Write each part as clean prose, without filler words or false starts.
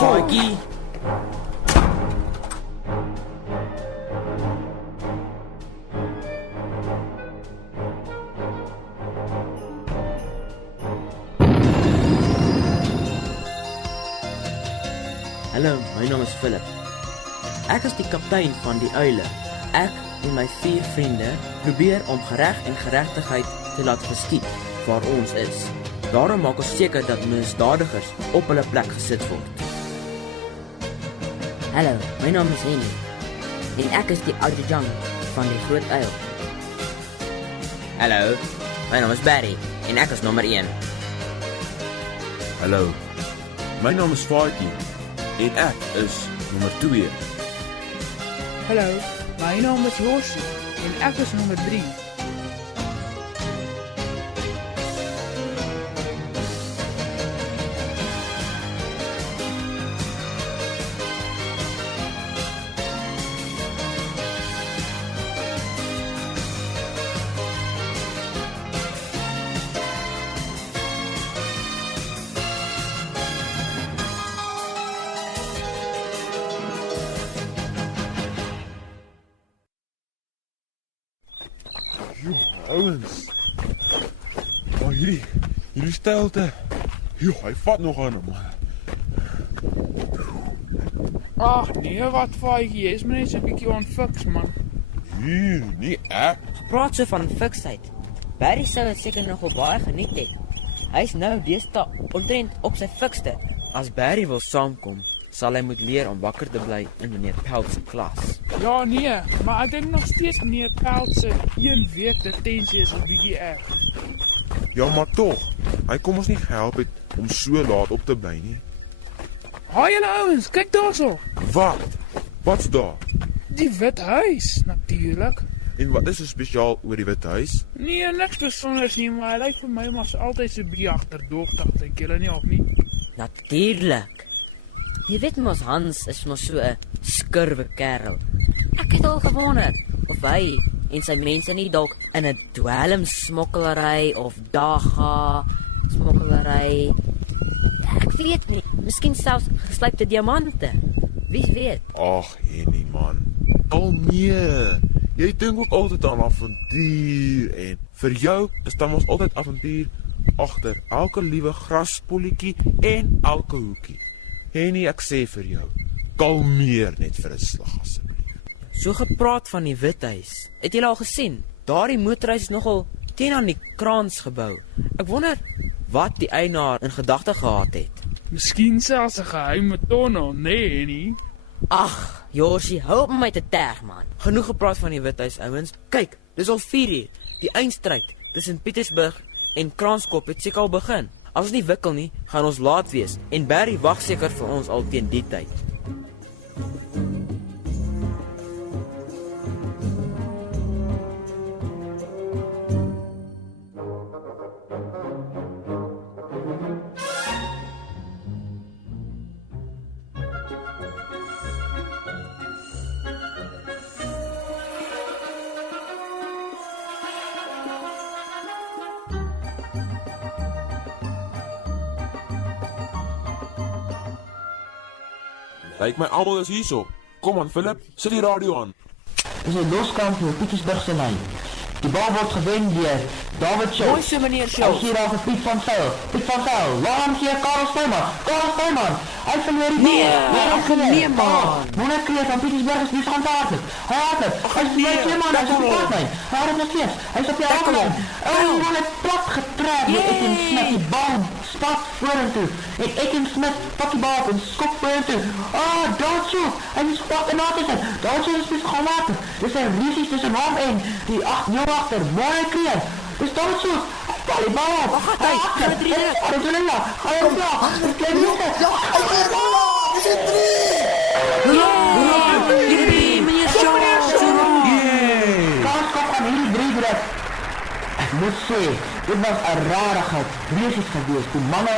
Faatjie. Hallo, my naam is Philip. Ek is die kaptein van die uile. Ek en my 4 vriende probeer om reg en geregtigheid te laat geskied waar ons is. Daarom maak ons seker dat misdadigers op hulle plek gesit word. Hallo, my naam is Henny. En ek is die adjudant van die groot uil. Hallo, my naam is Barry en ek is nommer 1. Hallo, my naam is Faatjie en ek is nommer 2. Hallo, my naam is Josie en ek is nommer 3. Ouens, maar hierdie stilte, hy vat nog aan, man. Ag nee, wat Faatjie, jy is maar net so 'n bietjie onfiks, man. Nie ek. Praat so van fiksheid. Barry sou dit seker nogal baie geniet het. Hy's nou deesdae omtrent op sy fikste. As Barry wil saamkom, sal hy moet leer om wakker te bly in meneer Pelt se klas. Ja nee, maar ek dink nog steeds meneer Pelt se 1 week detensie is 'n bietjie erg. Ja, maar tog, hy kom ons nie gehelp het om so laat op te bly nie. Haai julle ouens, kyk daarso. Wat's daar? Die Wit Huis, natuurlik. En wat is so spesiaal oor die Wit Huis? Nee, niks besonders nie, maar hy lyk vir my maar altyd so bietjie agterdoogtig, dink julle nie of nie? Natuurlik. Jy weet mos Hans is mos so 'n skurwe kerel. Ek het al gewonder of hy en sy mense nie dalk in 'n dwelmsmokkelary of daga smokkelary. Ek weet nie, miskien selfs geslypte diamante. Wie weet? Ag, Henny man. Almee. Jy dink ook altyd aan avontuur en vir jou is dan mos altyd avontuur agter elke liewe graspolletjie en elke hoekie. Henny, ek sê vir jou, kalmeer net vir 'n slag asseblief. So gepraat van die Withuis. Het julle al gesien? Daardie motorhuis is nogal teen aan die kraans gebou. Ek wonder wat die eienaar in gedagte gehad het. Miskien selfs 'n geheime tonnel, nee nie. Ag, Josie, hou op my te terg, man. Genoeg gepraat van die Withuis, ouens. Kyk, dis al 4:00. Die eindstryd tussen Pietersburg en Kranskop het seker al begin. As ons nie wikkel nie, gaan ons laat wees en Barry wag seker vir ons al teen die tyd. Lyk my almal is hierso. Kom aan Philip, sit die radio aan. Dis 'n loskamp vir Pietersburg se lyn. Die bal word gewen deur David Shaw. Mooi so, meneer Shaw. Hier daar vir Piet van Sail. Piet van Sail, laat gee Karel Steyman. Karel Steyman. Hy verloor die bal. Nee, man. Moenie kreet van Pietersburg is nie fantasties. Hardop. Hy is nie man, hy is op pad lyn. Hardop is steeds. Hy is op die aflyn. Hy het plat getrap met Etienne Smith. Die bal spat vorentoe. En Etienne Smith pak die bal en skop vorentoe. Danshoe. Hy is pak en naast is. Danshoe is dus gelaten. Dis 'n rusie tussen hom en die 8-0 agter. Mooi kreet. Dis Danshoe. Val die bal op. Hy gaan dit reed. Hy is in la. Hy is la. Dis klein mense. Meneer Shaw. Kranskop aan hierdie 3 druk. Ek moet sê, dit was 'n rarigheid. Weesies gewees. Die manne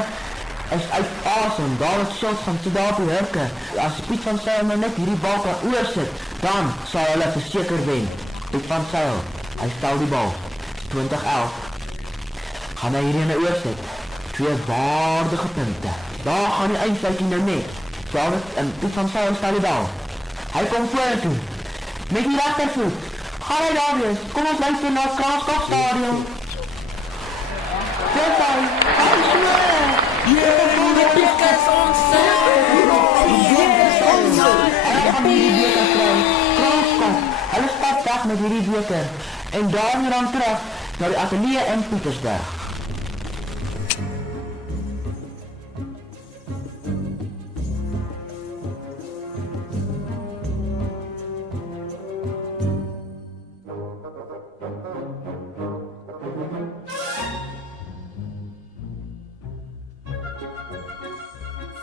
is uit asem. Daar is shots van Tadapi Hurke. As Piet van Sail nou net hierdie bal kan oorsit, dan sal hulle verseker wen. Piet van Sail, hy stel die bal. 20-11. Gaan hy hierheen oorsit. 2 waardige punte. Daar gaan die eindfeitie nou net. Jarvis en Piet van Sail staan die bal. Hy kom vorentoe. Met die regtervoet. Gaan hy daar wees. Kom ons luister na Kraaskop Stadion. Dis hy. Hy smeer. Die beker is ons. Hulle stap weg met hierdie beker en daarmee dan terug na die ateljee in Pietersburg.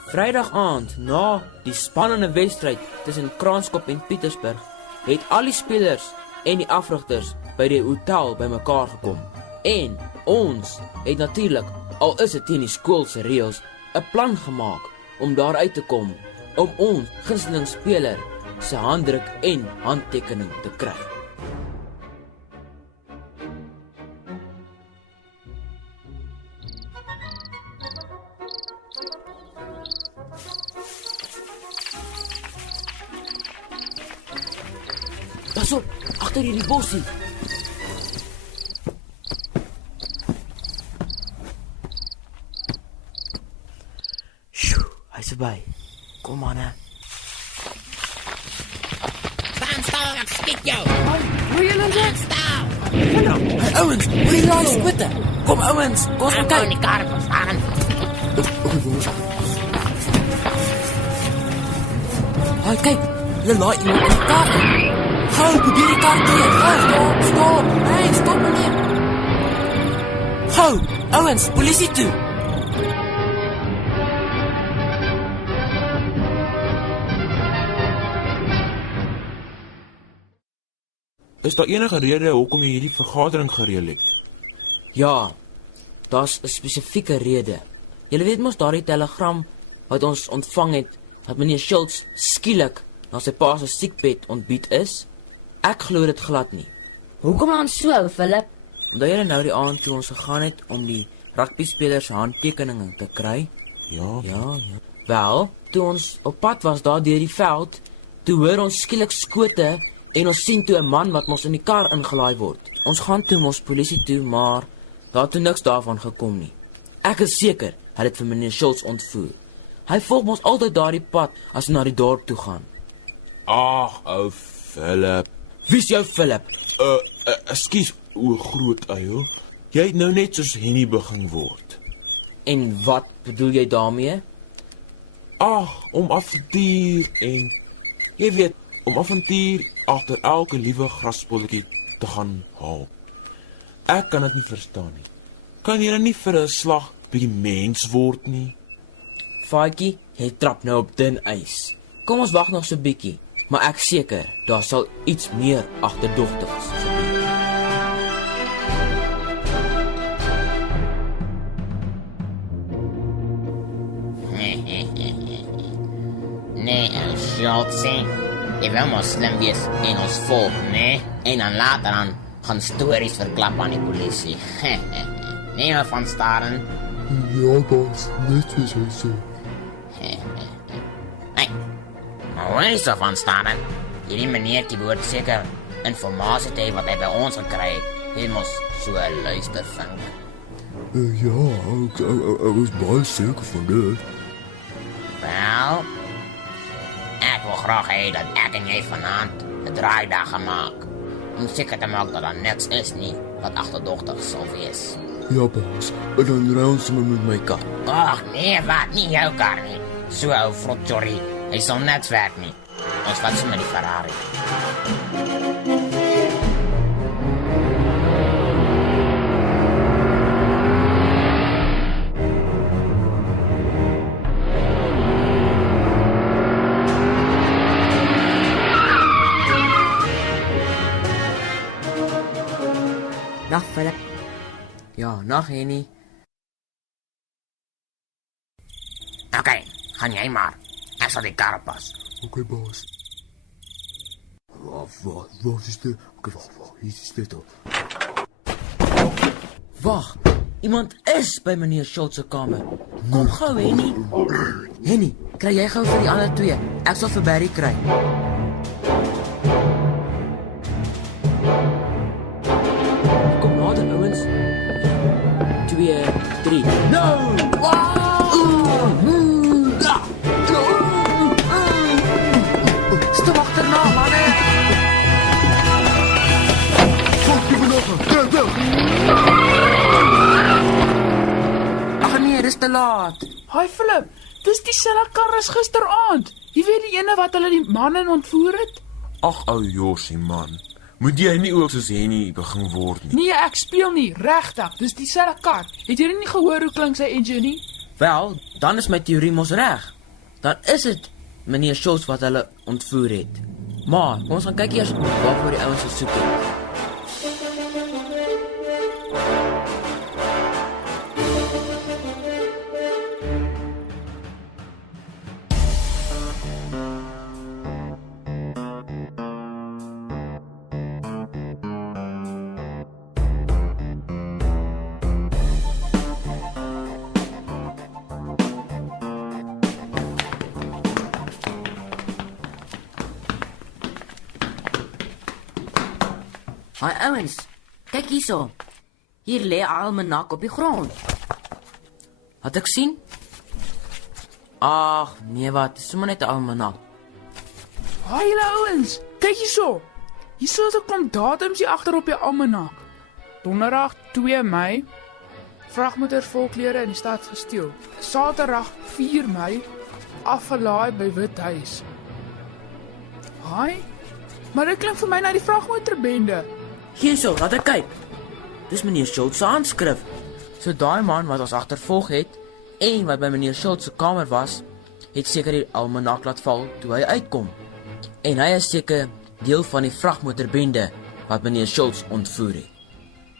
Vrydag aand, na die spannende wedstryd tussen Kraaskop en Pietersburg, het al die spelers en die afrigters by die hotel bymekaar gekom. En ons het natuurlik, al is dit teen die skool se reëls, 'n plan gemaak om daar uit te kom, om ons gunsteling speler se handdruk en handtekening te kry. Pas op, agter hierdie bossie. Sjoe, hy's verby. Kom aan, hè. Staan stil, ek skiet jou. Hoe jy nou dit? Staan. Hey ouens, hoor jy daai skote? Kom ouens, kom ons Ek kyk. hou in die kar verstaan. Hey, kyk, hulle laai iemand in die kar. Gou, probeer die kar teer. Stop. Hey, stop meneer. Gou, ouens, polisie toe. Is daar enige rede hoekom jy hierdie vergadering gereël het? Ja, daar's 'n spesifieke rede. Julle weet mos daardie telegram wat ons ontvang het, dat meneer Schultz skielik na sy pa se siekbed ontbied is? Ek glo dit glad nie. Hoekom dan so, Philip? Omdat julle nou die aand toe ons gegaan het om die rugbyspelers se handtekeninge te kry. Ja. Ja. Wel, toe ons op pad was daar deur die veld, toe hoor ons skielik skote en ons sien toe 'n man wat mos in die kar ingelaai word. Ons gaan toe mos polisie toe, maar daar het toe niks daarvan gekom nie. Ek is seker hy het dit vir meneer Schultz ontvoer. Hy volg mos altyd daardie pad as hy na die dorp toe gaan. Ag, ou Philip. Wie's jou Philip? Ekskuus, o groot uil. Jy het nou net soos Henny begin word. En wat bedoel jy daarmee? Ag, om avontuur en jy weet, om avontuur agter elke liewe graspolletjie te gaan haal. Ek kan dit nie verstaan nie. Kan jy nie vir 'n slag bietjie mens word nie? Faatjie, jy trap nou op dun ys. Kom ons wag nog so bietjie, maar ek seker daar sal iets meer agterdogtigs gebeur. Nee, Schultzie. Jy wil maar slim wees en ons volg, nee? En dan later dan gaan stories verklap aan die polisie. Nee, maar van staren. Ja, baas, net soos hy sê. Hey, maar hoe is er van staren? Hierdie meneertjie behoort seker informasie te hê wat hy by ons gekry het. Hy mos so 'n luistervink. Ja, ek was baie seker van dit. Wel, ek wil graag hê dat ek en jy vanaand 'n draaidag gaan maak. Om seker te maak dat daar niks is nie wat agterdogtig sal wees. Ja, baas, en dan ry ons sommer met my kar. Ag nee, wat nie jou kar nie. So ou frotjorrie, hy sal net werk nie. Ons vat sommer die Ferrari. Dag, Philip. Ja, nag Henny. Okay, gaan jy maar. Ek sal die kar pas. Okay, baas. Waar is dit? Okay, wag, hier is dit al. Wag, Iemand is by meneer Schultz se kamer. Kom gou, Henny. Henny, kry jy gou vir die ander twee. Ek sal vir Barry kry. Kom nader, ouens. 2, 3. No! Stop agterna, manne. Ag nee, dis te laat. Hi Philip, dis dieselfde kar as gisteraand. Jy weet die ene wat hulle die manne ontvoer het? Ag ou Josie man, moet jy nie ook soos Henny begin word nie. Nee, ek speel nie, regtig. Dis dieselfde kar. Het jy nie gehoor hoe klink sy engine nie? Wel, dan is my teorie mos reg. Dan is dit meneer Schultz wat hulle ontvoer het. Maar, kom ons gaan kyk eers waarvoor die ouens gesoek het. Hi ouens, kyk hierso. Hier lê 'n almanak op die grond. Wat ek sien? Ag, nee wat, dis sommer net 'n almanak. Hi julle ouens, kyk hierso. Hierso is 'n klomp datums hier agter op die almanak. Donderdag 2 Mei. Vragmotors vol klere in die stad gesteel. Saterdag 4 Mei. Afgelaai by Withuis. Hi. Maar dit klink vir my na die vragmotorbende. Hierso, laat ek kyk. Dis meneer Schultz se handskrif. So daai man wat ons agtervolg het en wat by meneer Schultz se kamer was, het seker die almanak laat val toe hy uitkom. En hy is seker deel van die vragmotorbende wat meneer Schultz ontvoer het.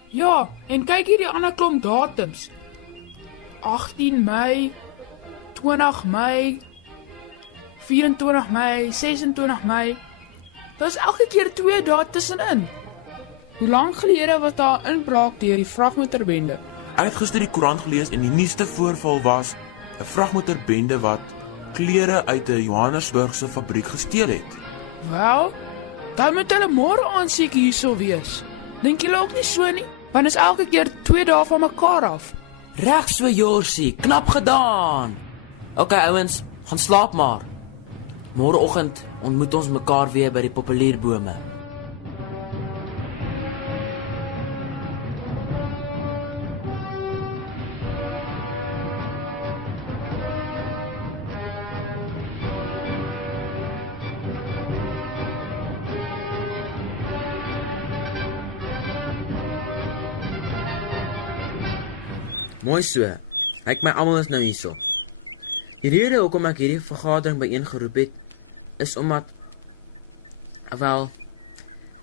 Ja, en kyk hier die ander klomp datums. 18 Mei, 20 Mei, 24 Mei, 26 Mei. Daar's elke keer 2 dae tussenin. Hoe lank gelede was daar 'n inbraak deur die vragmotorbende? Ek het gister die koerant gelees en die nuutste voorval was 'n vragmotorbende wat klere uit 'n Johannesburgse fabriek gesteel het. Wel, dan moet hulle môre aand seker hierso wees. Dink julle ook nie so nie? Want is elke keer 2 dae van mekaar af. Reg so, Jorsie, knap gedaan. OK ouens, gaan slaap maar. Môreoggend ontmoet ons mekaar weer by die populierbome. Mooi so. Kyk my almal is nou hierso. Die rede hoekom ek hierdie vergadering byeengeroep het, is omdat wel,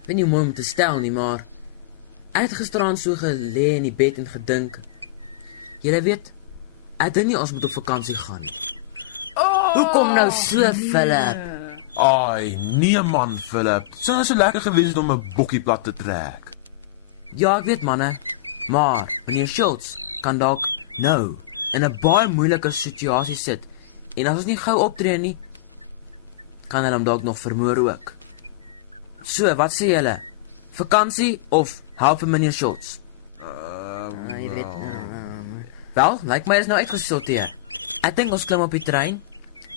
weet nie hoe mooi om te stel nie, maar ek het gisteraan so gelê in die bed en gedink. Julle weet, ek dink nie ons moet op vakansie gaan nie. Hoekom nou so, Philip? Ai, nee man, Philip. Sou so lekker gewees het om 'n bokkie plat te trek. Ja, ek weet manne, maar meneer Schultz kan dalk nou in 'n baie moeilike situasie sit. En as ons nie gou optree nie, kan hulle hom dalk nog vermoor ook. So, wat sê julle? Vakansie of help vir meneer Schultz? Jy weet. Wel, lyk my is nou uitgesorteer. Ek dink ons klim op die trein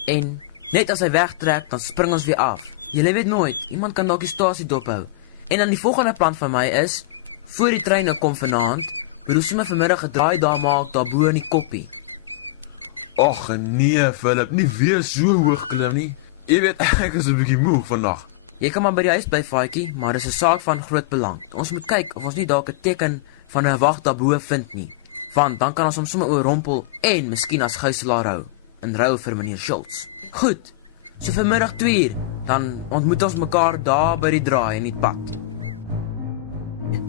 en net as hy wegtrek, dan spring ons weer af. Julle weet nooit, iemand kan dalk die stasie dophou. En dan die volgende plan van my is, voor die trein nou kom vanaand, bedoel sommer vanmiddag 'n draai daar maak daarbo in die koppie. Ag nee, Philip, nie weer so hoog klim nie. Jy weet, ek is 'n bietjie moeg vandag. Jy kan maar by die huis bly, Faatjie, maar dis 'n saak van groot belang. Ons moet kyk of ons nie dalk 'n teken van 'n wag daarbo vind nie. Want dan kan ons hom sommer oorrompel en miskien as gijslaar hou, in ruil vir meneer Schultz. Goed. So vanmiddag 2:00, dan ontmoet ons mekaar daar by die draai in die pad.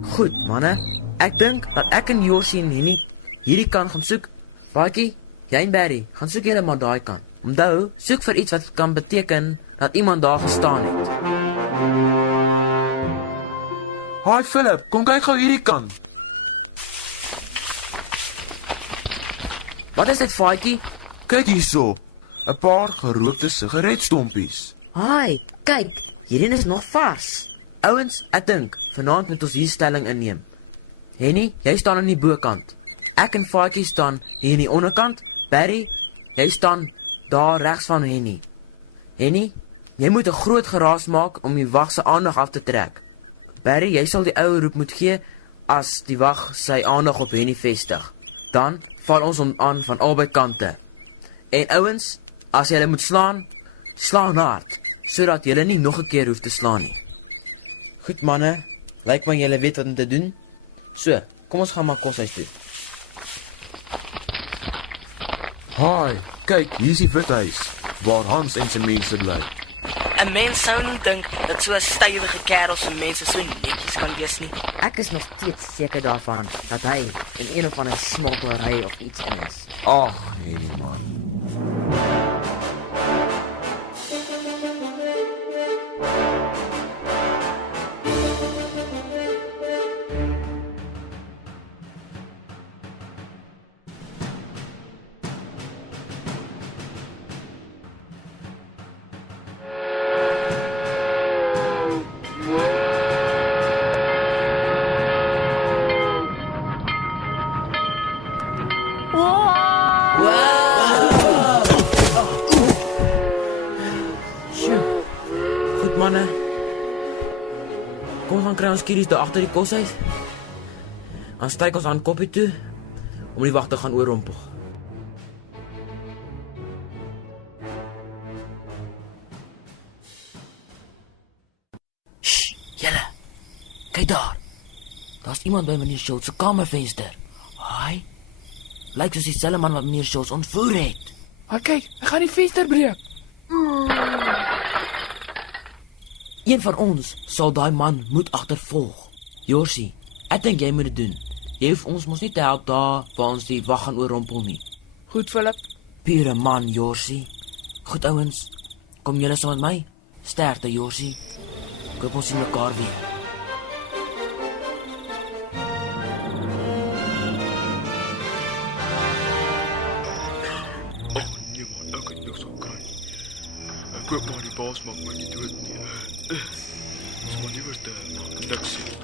Goed, manne. Ek dink dat ek en Jorsie en Henny hierdie kant gaan soek. Faatjie, jy en Barry, gaan soek julle maar daai kant. Onthou, soek vir iets wat kan beteken dat iemand daar gestaan het. Hi Philip, kom kyk gou hierdie kant. Wat is dit, Faatjie? Kyk hierso. 'n Paar gerookte sigaretstompies. Haai, kyk, hierdie is nog vars. Ouens, ek dink vanaand moet ons hier stelling inneem. Henny, jy staan aan die bokant. Ek en Faatjie staan hier aan die onderkant. Barry, jy staan daar regs van Henny. Henny, jy moet 'n groot geraas maak om die wag se aandag af te trek. Barry, jy sal die ou roep moet gee as die wag sy aandag op Henny vestig. Dan val ons hom aan van albei kante. En ouens, as jy moet slaan, slaan hard, sodat jy nie nog 'n keer hoef te slaan nie. Goed manne, lyk my julle weet wat om te doen. So, kom ons gaan maar koshuis toe. Haai, kyk, hier is die withuis waar Hans en sy mense bly. 'n Mens sou nie dink dat so 'n stywige kerel se mense so netjies kan wees nie. Ek is nog steeds seker daarvan dat hy in een of ander smokkelary of iets in is. Ag, nee man. Goed manne. Kom ons gaan kry ons kieries daar agter die koshuis. Dan styk ons aan koppie toe om die wag te gaan oorrompel. Shh, julle. Kyk daar. Daar's iemand by meneer Schultz se kamervenster. Haai. Lyk soos dieselfde man wat meneer Schultz ontvoer het. Maar kyk, hy gaan die venster breek. Een van ons sal daai man moet agtervolg. Jorsie, ek dink jy moet dit doen. Jy hoef ons mos nie te help daar waar ons die wag gaan oorrompel nie. Goed, Philip. Pure man, Jorsie. Goed ouens, kom julle saam met my? Sterkte, Jorsie. Ek hoop ons sien mekaar weer. Oh nee man, ek het niks gekry. Ek hoop maar die baas maak my nie dood nie. Dis maar liewer te niks sien.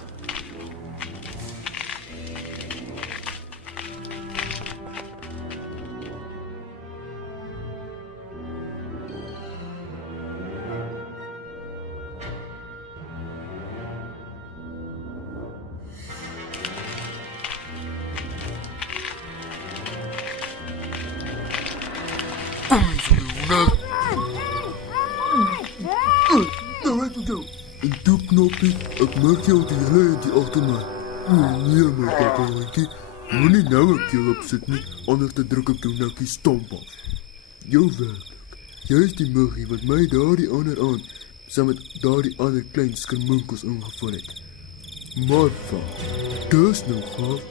Nou weet ek jou. En toe knoppie, ek maak jou die hele die agter my. Nee my kakkertjie, moenie nou ek jou opsit nie, anders te druk op jou nakkie stomp af. Jou werklik, jy is die muggie wat my daardie ander aan, saam met daardie ander klein skermunkels ingeval het. Maar van, dis nou gaaf,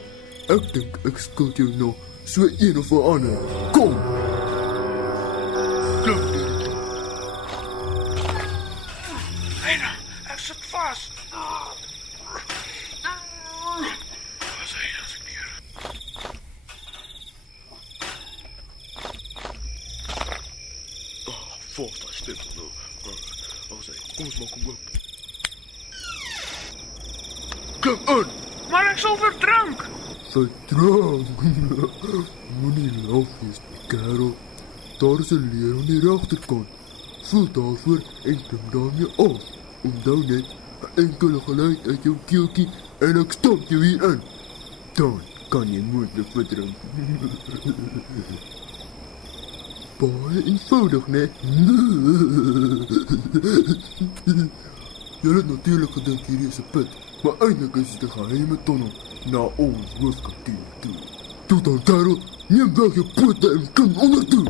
ek dink ek skuld jou nog so een of ander. Kom! Klop dit. Ek sit vas. Wat sê jy as ek neer? Volgens daai stem nou. Wat sê, kom ons maak hom oop. Klim in! Maar ek sal verdrink. Verdrank. Moenie laf wees, kerel. Daar is 'n leer aan die regterkant. Voel daarvoor en klim daarmee af. Onthou net, 'n enkele geluid uit jou keeltjie en ek stamp jou hier in. Dan kan jy moontlik verdrink. Baie eenvoudig, né? Jy het natuurlik gedink hierdie is 'n put, maar eintlik is dit 'n geheime tonnel na ons hoofkwartier toe. Toe dan, kerel, neem weg jou pote en klim onder toe.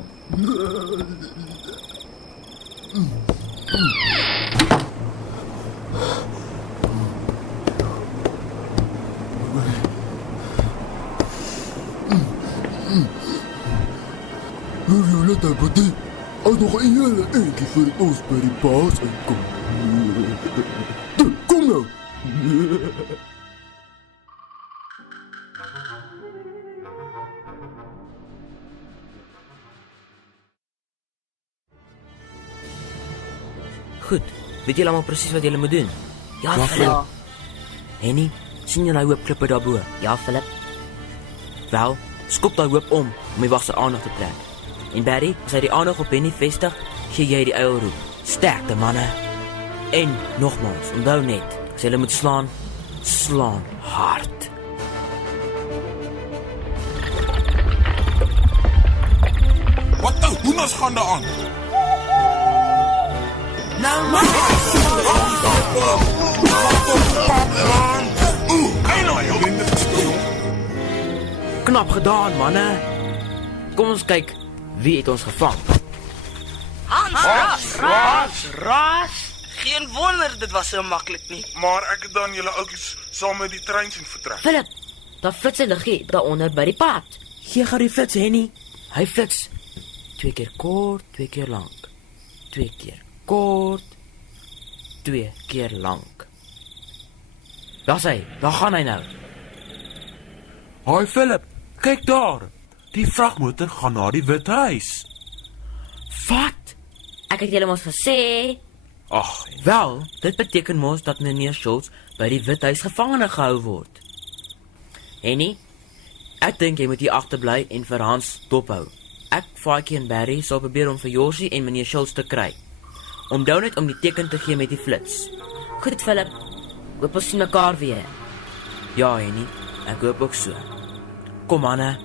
Let daar, buddy. Als nog een hele eentje voor ons bij die baas uitkomt. Kom nou. Goed, weet julle almal presies wat julle moet doen? Ja, Ja, Philip. Henny, sien jy daai hoop klippe daarbo? Ja, Philip. Wel, skop daai hoop om die wag se aandag te trek. En Barry, as hy die aandag op Henny vestig, gee jy die uil roep. Sterkte manne. En nogmaals, onthou net, as jy moet slaan, slaan hard. Wat die hoenders gaan daar aan? Nou man! Knap gedaan, manne. Kom ons kyk wie het ons gevang. Raas! Geen wonder dit was so maklik nie. Maar ek het dan julle oudjies saam met die trein sien vertrek. Philip, daar flits 'n liggie daaronder by die pad. Gee gou die flits, Henny. Hy flits 2 keer kort, 2 keer lank. 2 keer kort, 2 keer lank. Daar sê, daar gaan hy nou. Haai Philip, kyk daar. Die vragmotor gaan na die Wit Huis. Wat? Ek het julle mos gesê. Ag, Wel, dit beteken mos dat meneer Schultz by die Wit Huis gevangene gehou word. Henny, ek dink jy moet hier agterbly en vir Hans dophou. Ek, Faitjie en Barry sal probeer om vir Josie en meneer Schultz te kry. Onthou net om die teken te gee met die flits. Goed, Philip. Hoop ons sien mekaar weer. Ja, Henny, ek hoop ook so. Kom manne.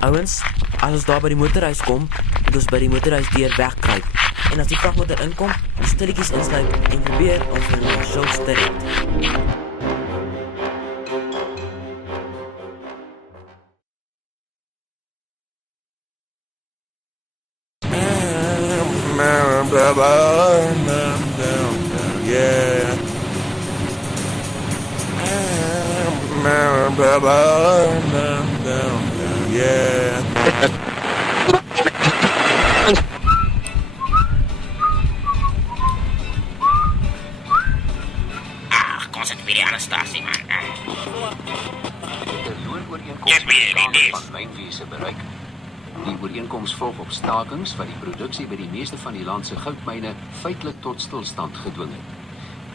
Ouens, as ons daar by die motorhuis kom, moet ons by die motorhuis deur wegkruip. En as die vragmotor inkom, dan stilletjies insluip en probeer om van die Schultz te red. Kom sit weer die ander stasie man. De loonooreenkoms Yes, wie dit is. van mynwese bereik. Die ooreenkoms volg op stakings wat die produksie by die meeste van die land se goudmyne feitelik tot stilstand gedwing het.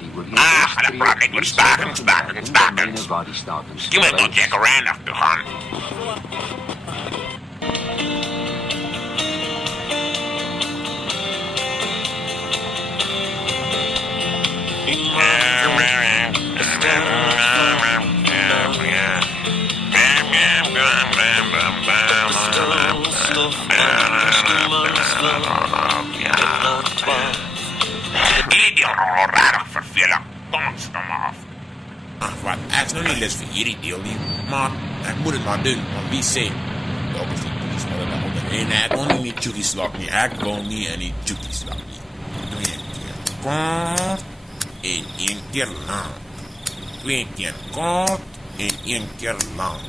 Die ooreenkoms hulle praat net oor stakings. waar die stakings. Jy moet nog Jack Randolph toe gaan. wat, ek is nou nie lus vir hierdie deel nie, maar ek moet dit maar doen, want wie sê, dalk is die police maar daar onder, en ek wil nie in die tjoekies slak nie, ek wil nie in die tjoekies slak nie. Doe een keer kort, en een keer lang. 2 keer kort, en 1 keer lang.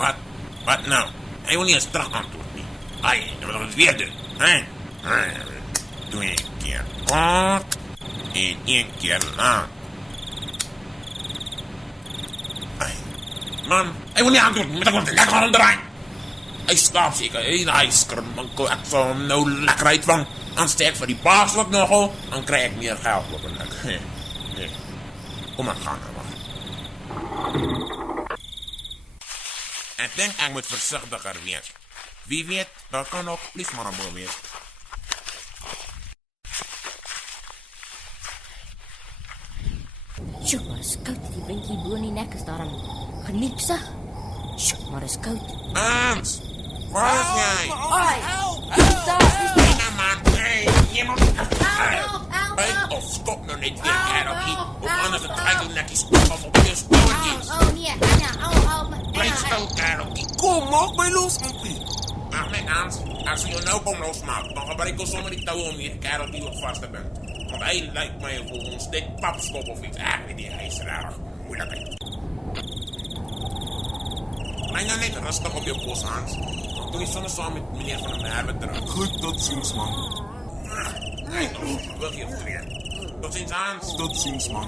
Wat nou? Hy wil nie eens terug antwoord nie. Ai, dan wil ons weer doen, hè? 2 keer kort, en 1 keer lang. Ai, man, hy wil nie antwoord, met ek word lekker omdraai. Hy slaap seker, hy skrimminkel, ek sal hom nou lekker uitvang. Dan steek vir die baas wat nogal, dan kry ek meer geld hopelijk. Nee, kom maar gaan nou maar. Ek dink ek moet versigtiger wees. Wie weet, daar kan ook policeman bo wees. Sjoe, maar is koud. Die windjie bo in die nek is daarom geniepsig. Sjoe, maar is koud. Hans, waar is jy? Ai, Ja man, hey, jy moet... Hey, of stop nou net weer, kerelkie. Of anders het krijg je nekkies op je stoeltjes. Oh nee, Anna, Blijf stil, Kom, maak my los, ompie. Ag net Hans, as jy nou kom losmaak, dan gebruik ons sommer die toue om hierdie kereltjie ook vas te bind. Want hy lyk my of ons net papskop of iets. Ag nee, hy is rarig. Moeilikheid. Bly nou net rustig op jou pos, Hans. Dan doe jy sommer saam met meneer van der Merwe terug. Goed, tot ziens, man. Hy nog, wil jy optree. Tot ziens, Hans. Tot ziens, man.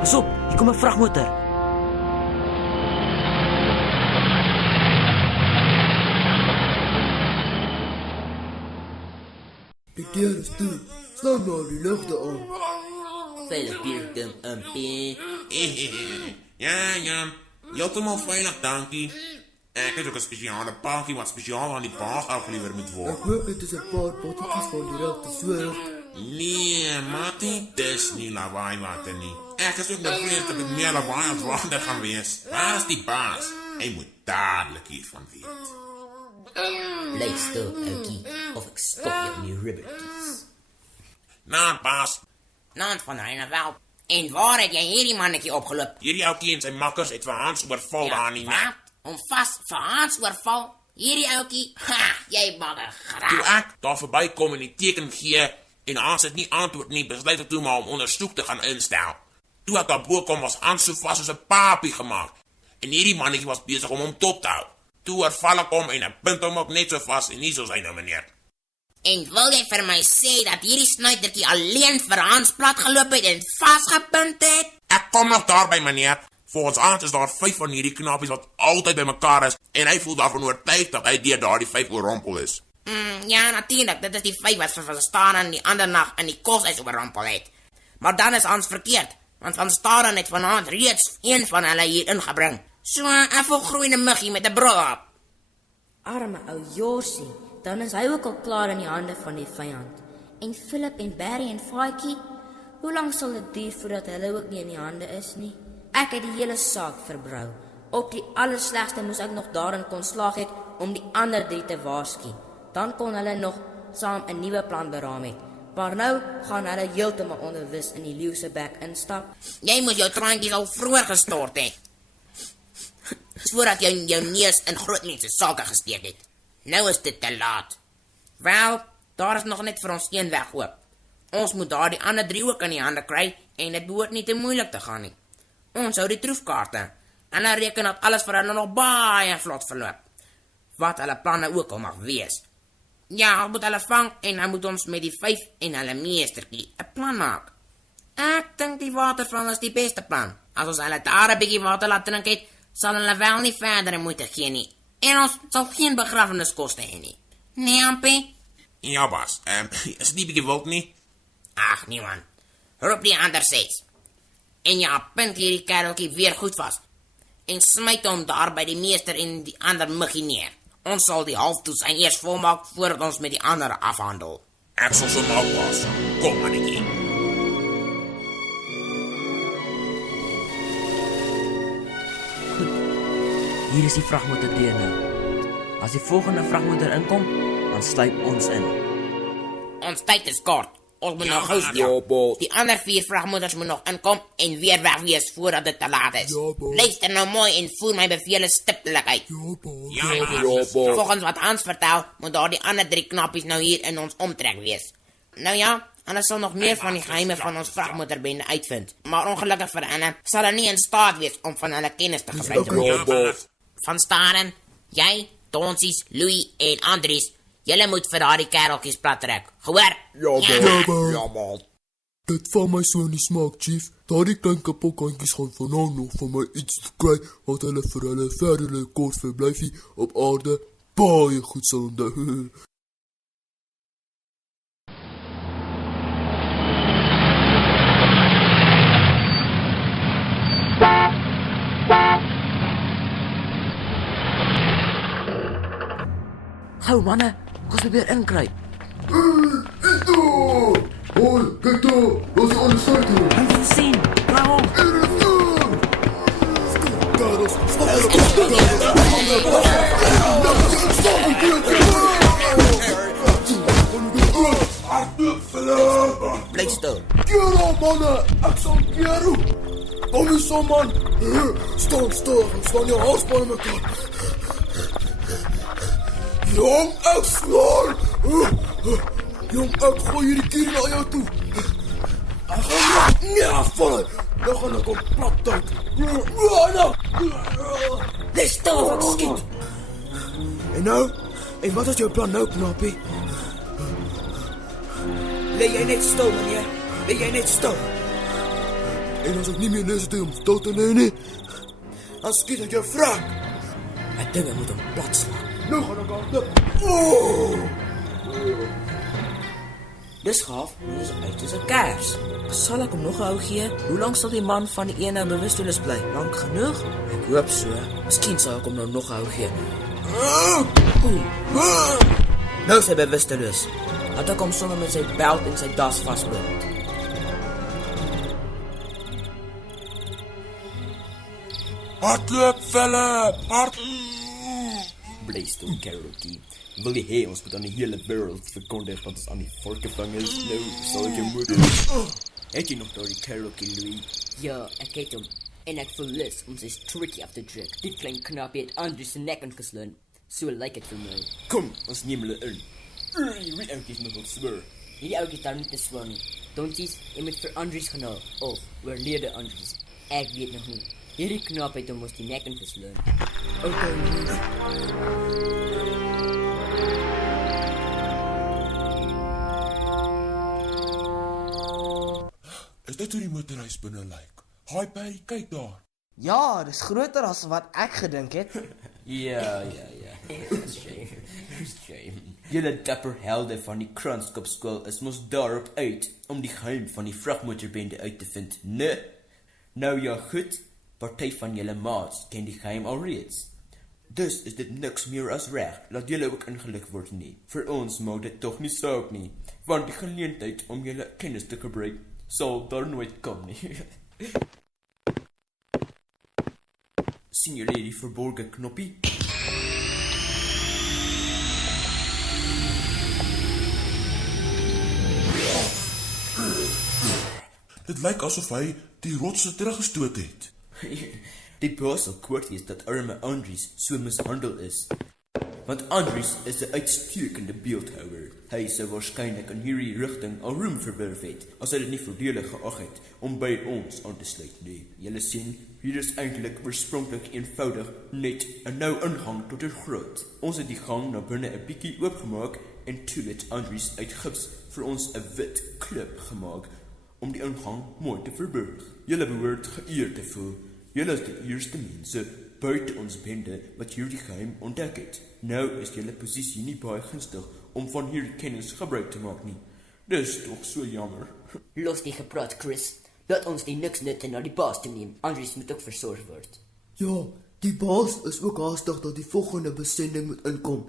Pas op, hier kom 'n vragmotor. Die deur is toe. Slaan maar die ligte aan. Veilig bierdum, P. Ja, heeltemal veilig, dankie. Ek het ook 'n spesiale paadjie wat spesiaal aan die baas afgelewer moet word. Ek hoop dit is 'n paar potjies van die regte soort. Nee, Mattie, dis nie lawaai water nie. Ek is ook bevreesd dat dit meer lawaai as water gaan wees. Waar is die baas? Hy moet dadelik hiervan weet. Bly stil, oukie, of ek stop jou in die ribbertjies. Nou, baas, Naand van Reineveld. En waar het jy hierdie mannetjie opgeloop? hierdie oukie en sy makkers het vir Hans oorval daar nie. wat? Om vas vir Hans oorval? Hierdie oukie? Ha, jy maak 'n Toe graag. ek daar verbykom en die teken gee en Hans het nie antwoord nie, besluit ek toe maar om ondersoek te gaan instel. Toe ek daar bo kom was Hans so vas soos 'n papie gemaak. En hierdie mannetjie was besig om hom top te hou. Toe oorval ek hom en ek bind hom ook net so vas en nie soos hy nou meneer. En wil jy vir my sê dat hierdie snuitertjie alleen vir Hans plat geloop het en vasgepunt het? Ek kom nog daarby meneer. Volgens Hans is daar 5 van hierdie knappies wat altyd by mekaar is en hy voel daarvan oortuig dat hy deur daardie 5 oorrompel is. Ja, natuurlijk, dit is die 5 wat van Staren die ander nag in die koshuis oorrompel het. Maar dan is Hans verkeerd, want Van Staren het vanaand reeds een van hulle hier ingebring. So 'n volgroeide muggie met 'n bril op. Arme ou Jorsie, dan is hy ook al klaar in die hande van die vyand. En Philip en Barry en Faitjie, hoe lank sal dit duur voordat hulle ook nie in die hande is nie? Ek het die hele saak verbrou. Op die allerslegste moes ek nog daarin kon slaag het om die ander 3 te waarsku. Dan kon hulle nog saam 'n nuwe plan beraam het. Maar nou gaan hulle heeltemal onbewus in die leeu se bek instap. Jy moes jou traantjies al vroeër gestort het. Voordat jy jou neus in groot mense sake gesteek het. Nou is dit te laat. Wel, daar is nog net vir ons een weg oop. Ons moet daar die ander 3 ook in die hande kry en dit behoort nie te moeilik te gaan nie. Ons hou die troefkaarte en hulle reken dat alles vir hulle nog baie vlot verloop. Wat hulle planne ook al mag wees. Ja, ons moet hulle vang en dan moet ons met die 5 en hulle meestertjie 'n plan maak. Ek dink die waterval is die beste plan. As ons hulle daar 'n bietjie water laat drink het, sal hulle wel nie verder moeite gee nie. En ons sal geen begrafeniskoste hê nie. Nee, Ampie? Ja, baas. Is dit nie bietjie wild nie? Ag, nee man. Roep die ander 6. En ja, punt hierdie kereltjie weer goed vas. En smyt hom daar by die meester en die ander muggie neer. Ons sal die halftoets en eers volmaak voordat ons met die ander afhandel. Ek sal so maak, baas. Kom, mannetjie. Hier is die vragmotor deur nou. As die volgende vragmotor inkom, dan sluip ons in. Ons tyd is kort. Ons moet nog gou steel. Die ander 4 vragmotors moet nog inkom en weer weg wees voordat dit te laat is. Luister nou mooi en voer my bevele stiptelik uit. Volgens wat Hans vertel, moet daar die ander 3 knappies nou hier in ons omtrek wees. Nou ja, hulle sal nog meer van die geheime van ons vragmotorbende uitvind. Maar ongelukkig vir hulle sal hulle nie in staat wees om van hulle kennis te gebruik. Van Staren, jy, Tonsies, Louis en Andries, julle moet vir daardie kereltjies plat trek. Gehoor? Ja, man. Dit val my so in die smaak, chief. Daardie klein kapotkantjies gaan vanaand nog van my iets kry wat hulle vir hulle verdere kort verblyfie op aarde baie goed sal onthou. Gou manne, ons probeer inkruip. Hoi, kyk daar, wat is aan die syde? Ons kan sien. Draai om. Bly stil. Keer op, manne, ek sal keer op. Hierso man. Staan stil, ons staan jou halsbaan in mekaar. Jong, ek slaan. Jong, ek gooi hierdie kier na jou toe. Ek gaan nie afval. Dan gaan ek op plat uit. Dis stil of ek skiet. En nou? En wat is jou plan nou, knappie? Lê jy net stil, meneer. Lê jy net stil. En as ek nie meer lus het om stil te lê nie, dan skiet ek jou vrak. Ek dink ek moet hom plat slaan. Nou gaan ek hardloop. Oh! Dis gaaf, dit is uit soos 'n kers. Sal ek hom nog 'n hou gee? Hoe lank sal die man van die een nou bewusteloos bly? Lank genoeg? Ek hoop so. Miskien sal ek hom nou nog 'n hou gee. Nou is hy bewusteloos. Laat ek hom sommer met sy belt en sy das vasbind. Hardloop, Philip! Bly stil, Cherokee. Wil jy hê ons moet aan die hele wêreld verkondig wat ons aan die vorkevang is? Nou, sal ek jou moeder. Het jy nog daardie Cherokee, Louis? Ja, ek het hom. En ek voel lus om sy tricky af te druk. Die klein knappie het Andrew se nek ingeslaan. So lyk dit vir my. Kom, ons neem hulle in. Wie oukies nog wat swer? Hierdie oukie daar nie te swaar nie. Donties, jy moet vir Andrews gaan haal. Of oorlede Andrews. Ek weet nog nie. Hierdie knap het hom ons die nek ingeslaan. Okay. Is dit hoe die motorhuis binne lyk? Haai Perry, kyk daar. Ja, dis groter as wat ek gedink het. Ja. Shame. Julle dapper helde van die Kranskop skool is mos daarop uit om die geheim van die vragmotorbende uit te vind, né? Nou ja, goed. Party van julle maats ken die geheim alreeds. Dus is dit niks meer as reg dat julle ook ingelig word nie. Vir ons maak dit tog nie saak nie, want die geleentheid om julle kennis te gebruik sal daar nooit kom nie. Sien julle die verborge knoppie? Dit lyk asof hy die rotse teruggestoot het. Die baas sal kwaad wees dat arme Andries so mishandel is. Want Andries is 'n uitstekende beeldhouwer. Hy sou waarskynlik in hierdie rigting al roem verwerf het, as hy dit nie voordelig geag het om by ons aan te sluit nie. Julle sien, hier is eintlik oorspronklik eenvoudig net 'n nou ingang tot 'n grot. Ons het die gang na binne 'n bietjie oopgemaak en toe het Andries uit gips vir ons 'n wit klip gemaak om die ingang mooi te verberg. Julle behoort geëerd te voel. Julle is die eerste mense buite ons bende wat hierdie geheim ontdek het. Nou is julle posisie nie baie gunstig om van hierdie kennis gebruik te maak nie. Dis tog so jammer. Los die gepraat, Chris. Laat ons die niks nutte na die baas toe neem. Andries moet ook versorg word. Ja, die baas is ook haastig dat die volgende besending moet inkom.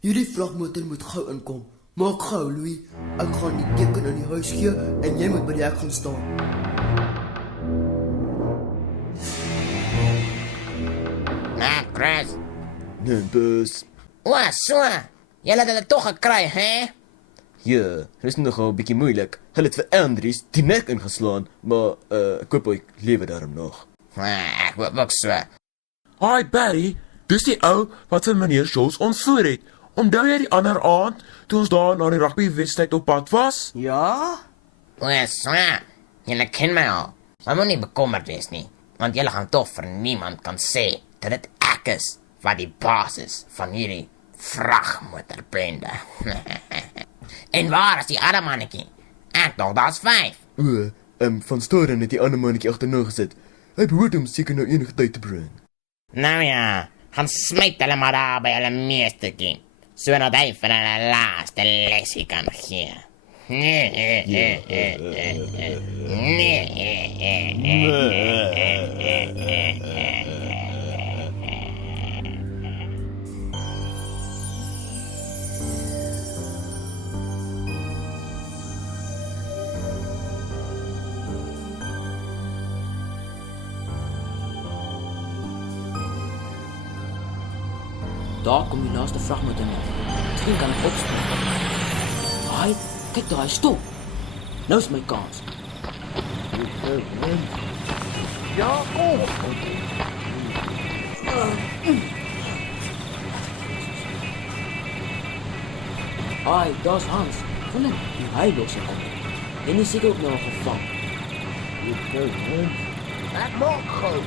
Hierdie vragmotor moet gou inkom. Maak gou, Louis. Ek gaan die teken in die huis gee en jy moet by die hek gaan staan. Chris. Nee, bus. So. Julle het dit tog gekry, hè? Ja, dit is nogal 'n bietjie moeilik. Hulle het vir Andries die nek ingeslaan, maar ek hoop hy lewe daarom nog. Ek hoop ook so. Haai Barry, dis die ou wat vir meneer Scholz ontvoer het. Onthou jy die ander aand toe ons daar na die rugbywedstryd op pad was? Ja? So. Julle ken my al. Maar moenie bekommerd wees nie, want julle gaan tog vir niemand kan sê dat dit ek is wat die baas is van hierdie vragmotorbende. En waar is die ander mannetjie? Ek dink daar's 5. Van Storen het die ander mannetjie agterna gesit. Hy behoort hom seker nou enige tyd te bring. Nou ja, gaan smyt hulle maar daar by hulle meestertjie, sodat hy vir hulle laaste lesie kan gee. Daar kom die laaste vragmotor net. Miskien kan ek opspring. Haai, kyk daar, hy stop. Nou is my kans. Ja, kom. Ai, daar's Hans. Philip, die heilose kom. En is seker ook nou gevang. Ek maak gou.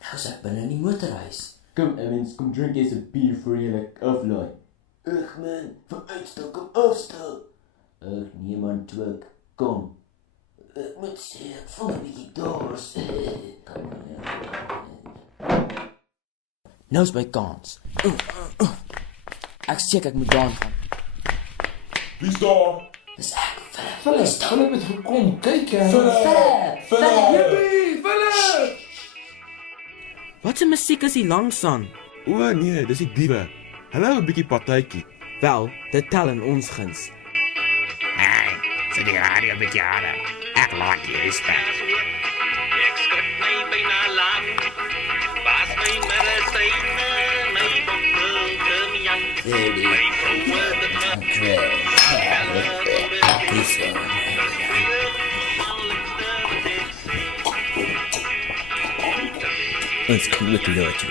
Nou is ek binne in die motorhuis. Kom Evans, kom drink eens 'n bier voor jy lekker aflaai. Ugh man, van uitstel kom afstel. Ag nee man, twik. Kom. Ek moet sê, ek voel 'n bietjie dors. Nou is my kans. Ek seker ek moet daar gaan. Wie's daar? Dis ek, Philip. Philip het gekom, kyk hè. Jippie, Philip! Wat 'n musiek is hier langs aan? O nee, dis die diewe. Hulle hou 'n bietjie partytjie. Wel, dit tel in ons guns. Hey, sit die radio bietjie harder. Ek laat jy staan. Ek skrik my byna lang. Pas my medisyne, my dokter kom jan. My vroue dit Ons kan ook laat jy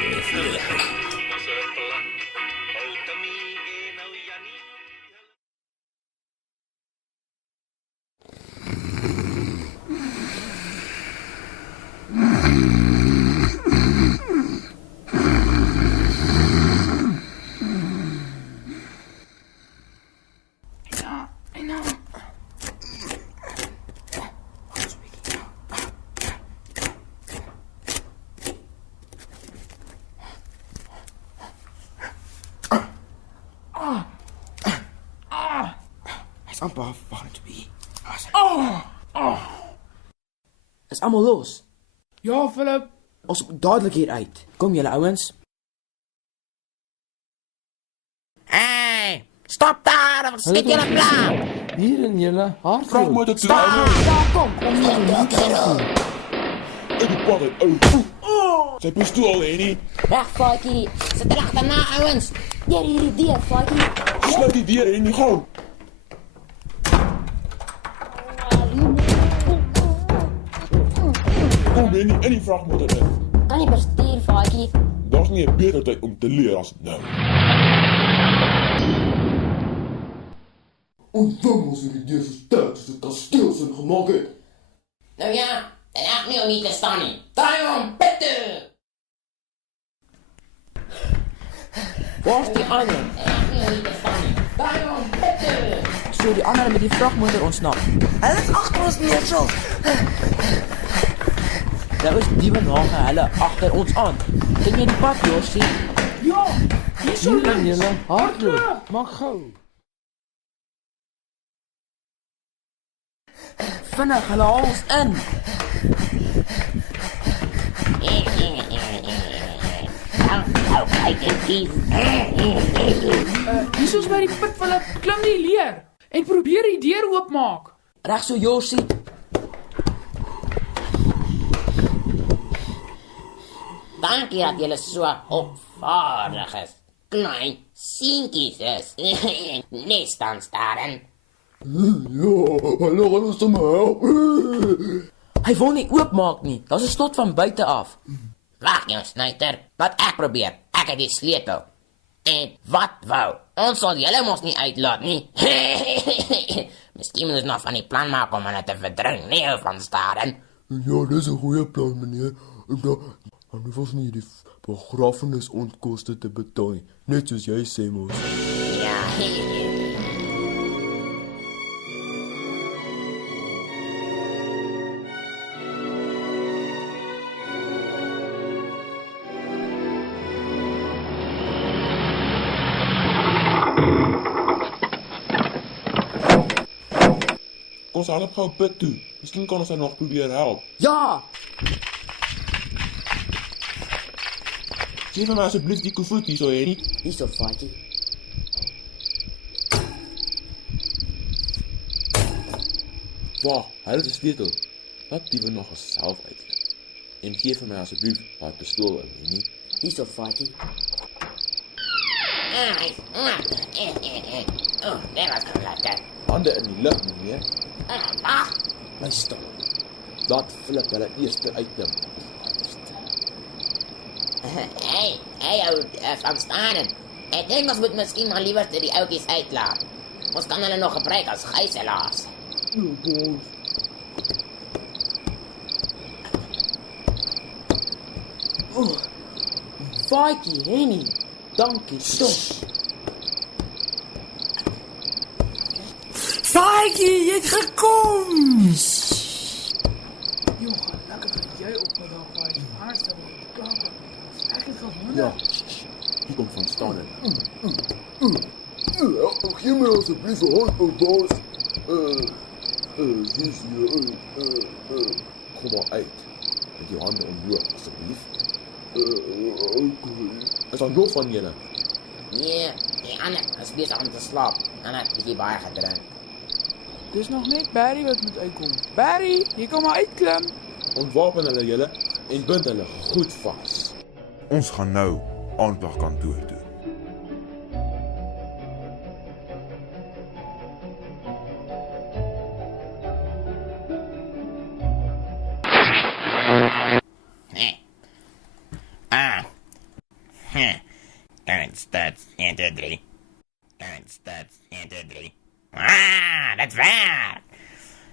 Hy's amper waar te be. Is almal los? Ja, Philip. Ons moet dadelik hier uit. Kom julle ouens. Hey, stop daar, of skiet julle plan. Hier in julle hart. Vrag moet ek toe. Ja, kom. Ek die pad uit. Sy pistool hè nie. Weg, Faitjie. Sit er agterna, ouens. Deur hierdie deur, Faitjie. Sluit die deur hè nie gou. Kom in die vragmotor in. Kan nie bestuur, Faitjie. Daar's nie 'n beter tyd om te leer as nou. Ontvang ons in die deur so sterk soos 'n kasteelsin gemaak het. Nou ja, en ek nie om hier te staan nie. Draai om, bitte. Waar's die ander? Ek nie om hier te staan nie. Draai om, bitte. So die ander met die vragmotor ontsnap. Hulle is agter ons neersel. Daar is diewe nage hulle agter ons aan. Ken jy die pad, Josie? Ja, hier so Hier in links. julle hart. Maak gou. Vinnig, hulle haal ons in. Nou, kyk en kies. Hier soos by die put, Philip. Klim die leer en probeer die deur oopmaak. Reg so, Josie. Dankie dat julle so opvaardig is. Klein seentjies is. Nie staan staren. Ja, hulle gaan ons sommer help. Hy wil nie oopmaak nie. Daar's 'n slot van buite af. Wag jou, snuiter. Wat ek probeer. Ek het die sleutel. En wat wou? Ons sal julle mos nie uitlaat nie. Miskien moet ons nog van die plan maak om hulle te verdring. Nie ou van staren. Ja, dis 'n goeie plan, meneer. En dan hoef ons nie die begrafenis onkoste te betaal nie. Net soos jy sê mos. Ja, Ons hardop gou put toe. Miskien kan ons haar nog probeer help. Ja! Gee vir my asseblief die koevoet hierso hè nie. Hierso, Faitjie. Wag, hulle die sleutel. Laat diewe nog self uitklim. En gee vir my asseblief daai pistool in, nie? Hierso, Fatty. Oh, dit was lekker. Hande in die lug, meneer. Wag. Luister. Laat Philip hulle eerste uitklim. Hey, ou, van Stanen. Ek dink ons moet miskien maar liewer die ouetjies uitlaat. Ons kan hulle nog gebruik as gijzelaars. Fatty, Henny. Dankie, stop. Fatty, jy het gekom! Joh, lekker dat jy op my dag was. Hartste wat klaar. Ek het gewonder. Ja, hier kom van Stanen. Gee my asseblief 'n hand, ou baas. Dis Kom maar uit. Met jou hande omhoog, asseblief. Okay. Is daar nog van julle? Nee, die ander is besig om te slaap. En het bietjie baie gedrink. Dis nog net Barry wat moet uitkom. Barry, jy kan maar uitklim. Ontwapen hulle julle en bind hulle goed vas. Ons gaan nou aanklagkantoor toe. Stats 1, 2, 3. Stats 1, 2, 3. Dit werk.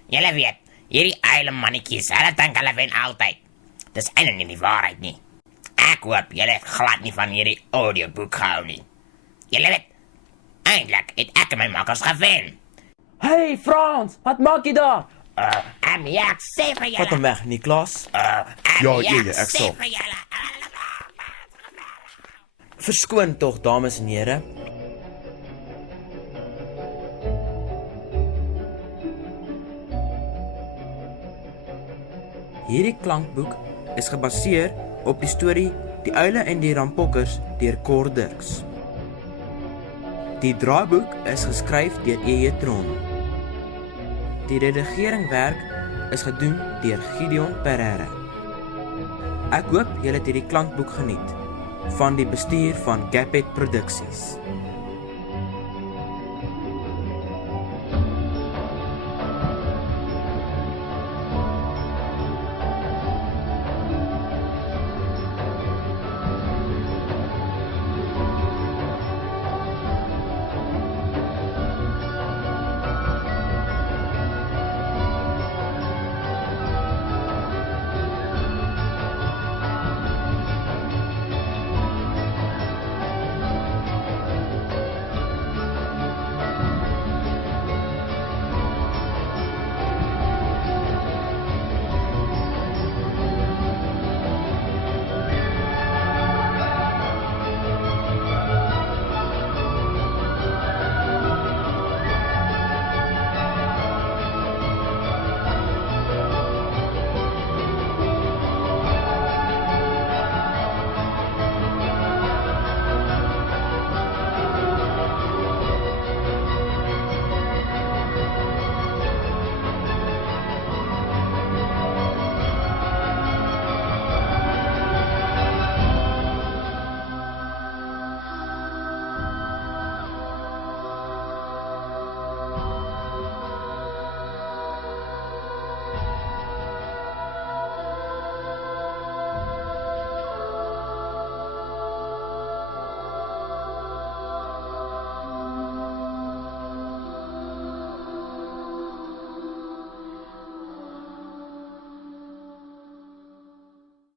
Julle weet, hierdie eile mannetjies, hulle dink hulle wen altyd. Dis eintlik nie die waarheid nie. Ek hoop julle het glad nie van hierdie audioboek gehou nie. Julle weet, eintlik het ek en my makkers gewen. Hey, Frans, wat maak jy daar? Ja, ek sê vir julle. Vat hom weg, Niklaas. Ek sal. Sê vir julle. Verskoon tog, dames en here. Hierdie klankboek is gebaseer op die storie Die Uile en die Rampokkers deur Cor Dix. Die draaiboek is geskryf deur E.J. Tron. Die redigeringswerk is gedoen deur Gideon Pereira. Ek hoop julle het hierdie klankboek geniet van die bestuur van Gaphead Produksies.